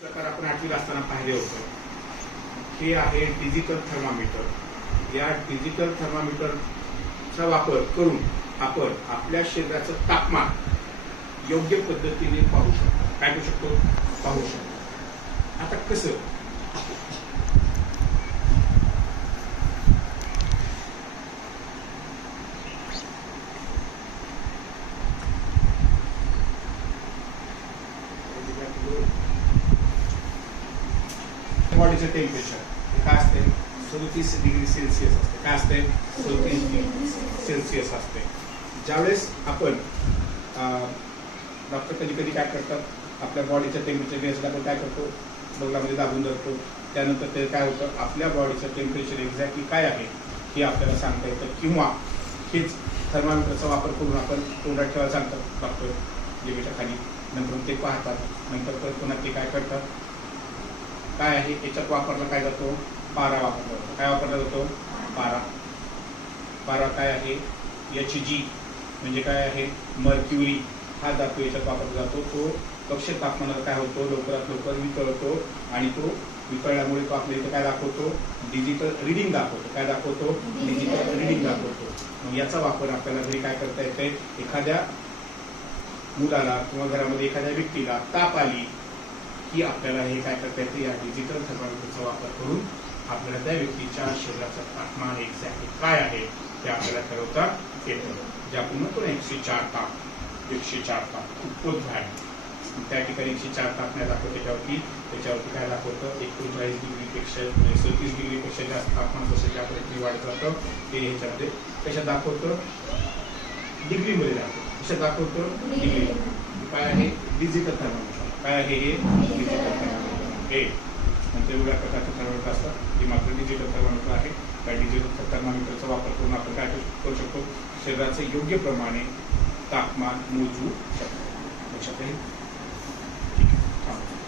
प्रकार आपण आठवीला असताना पाहिले होते. हे आहे डिजिटल थर्मामीटर. या डिजिटल थर्मामीटरचा वापर करून आपण आपल्या शरीराचं तापमान योग्य पद्धतीने पाहू शकतो. काय करू शकतो? पाहू शकतो. आता कसं? बॉडीचं टेम्परेचर काय असते? 37 डिग्री सेल्सिअस असते. काय असते? 37 डिग्री सेल्सिअस असते. ज्यावेळेस आपण डॉक्टर कधी कधी काय करतात, आपल्या बॉडीचं टेम्परेचर घ्यायचं आपण काय करतो, बगलामध्ये दाबून धरतो. त्यानंतर ते काय होतं, आपल्या बॉडीचं टेम्परेचर एक्झॅक्टली काय आहे हे आपल्याला सांगता येतं. किंवा हेच थर्मामीटरचा वापर करून आपण तोंडात ठेवायला सांगतात डॉक्टर लिमिटच्या खाली. नंतर ते पाहतात. नंतर परत पुन्हा ते काय करतात, काय आहे याच्यात वापरला काय जातो? पारा वापरला जातो. काय वापरला जातो? पारा. पारा काय आहे? Hg म्हणजे काय आहे? मर्क्युरी हा धातू याच्यात वापरला जातो. तो कक्ष तापमानात काय होतो? लवकरात लवकर वितळतो आणि तो वितळल्यामुळे तो आपल्या इथे काय दाखवतो? डिजिटल रिडिंग दाखवतो. काय दाखवतो? डिजिटल रिडिंग दाखवतो. मग याचा वापर आपल्याला घरी काय करता येते? एखाद्या मुलाला किंवा घरामध्ये एखाद्या व्यक्तीला ताप आली की आपल्याला हे काय करता येते? या डिजिटल थर्मामीटरचा वापर करून आपल्याला त्या व्यक्तीच्या शरीराचं तापमान एक्झॅक्टली काय आहे ते आपल्याला ठरवता येतं. जे आपण म्हणतो ना 104 ताप, 104 ताप खूपच आहे. त्या ठिकाणी 104 ताप नाही दाखवत. त्याच्यावरती काय दाखवतं? 39 डिग्रीपेक्षा 37 डिग्रीपेक्षा जास्त तापमान जसं की आपल्याला वाढत जातं ते ह्याच्यामध्ये कशा दाखवतं? डिग्रीमध्ये दाखवतं. कशा दाखवतं? डिग्री. काय आहे? Digital thermometer. काय आहे हे? Digital thermometer. हे म्हणजे वेगळ्या प्रकारचे थर्मामीटर असतात. हे मात्र डिजिटल थर्मामीटर आहे. त्या डिजिटल थर्मामीटरचा वापर करून आपण काय करू शकतो? शरीराचे योग्य प्रमाणे तापमान मोजू शकतो. लक्षात येईल? ठीक आहे.